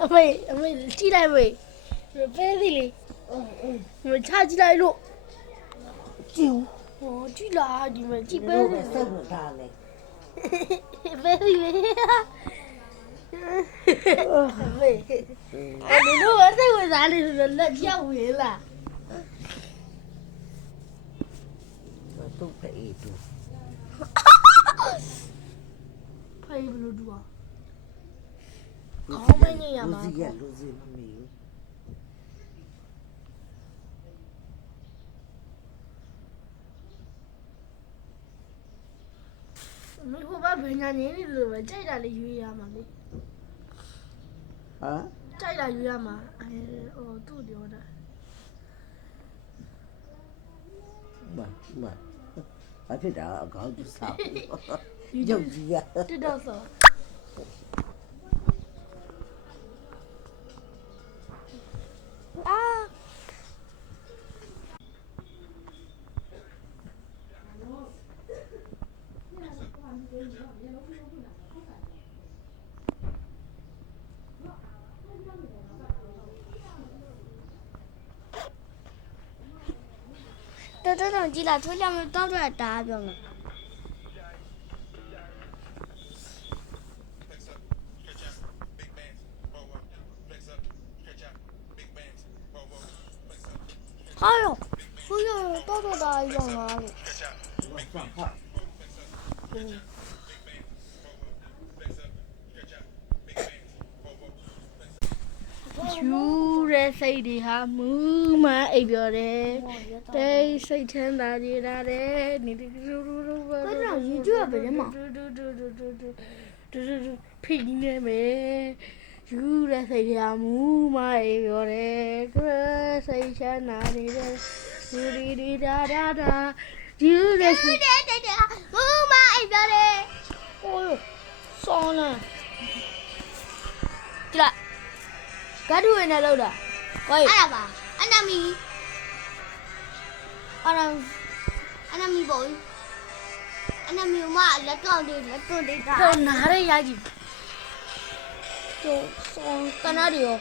အမေကြည့်လိုက်မေပဲသေးလေမချကြည့်လိုက်လို့ကြည့်ဟောကြည့်လားဒီမှာကြည့်ပဲသေး စိတ်မထားလေ ပဲသေးလေအမေတို့အစိတ်ဝင်စားနေလို့လက်ကြောက်ဝင်လား သူ့ဖေးတူ ဖေးဘလို့တူอ่ะခေါင်းမနေရမှာ လူစီရလူစီမမီဘူး မင်းဟိုဘဘယ်ညာနေနေလို့ပဲကြိုက်တာလေးရွေးရမှာလေ ဟမ် ကြိုက်တာရွေးရမှာဟိုသူ့ပြောတာ မဘာဖြစ်တာအကောင်းသူစားရုပ်ကြီးရ တက်တော့ဆိုအာတော်ကြည့်လာထိုးကြမလို့တောင်းတော့တားပြောမှာ ဟာရောဟိုရောတော့တာရောင်းလာလို့ ဆောက်ဖောက် ယူရဲစိတ်တွေဟာမူးမအိပ်ပြောတယ်တိတ်စိတ်ချမ်းသာကြတယ်နေတူတူတူတူပဲတော့ယူကြရပဲမတူဖိနေမယ်ယူရဲစိတ်တွေဟာမူးမအိပ်ပြောတယ်ကဲစိတ်ချမ်းသာနေတယ်ဒီဒီဒါယူရဲစိတ်မူးမအိပ်ပြောတယ်โอ้ยဆောင်းလာကြည့်ဂတ်ထူရနေလောက်တာကိုယ်အဲ့ဒါပါအနာမီဘောအနာမီမလက်ကောက်လေးလက်တွန့်လေးတာတော့နားရရကြီးတော့ဆောင်းကနာရီရော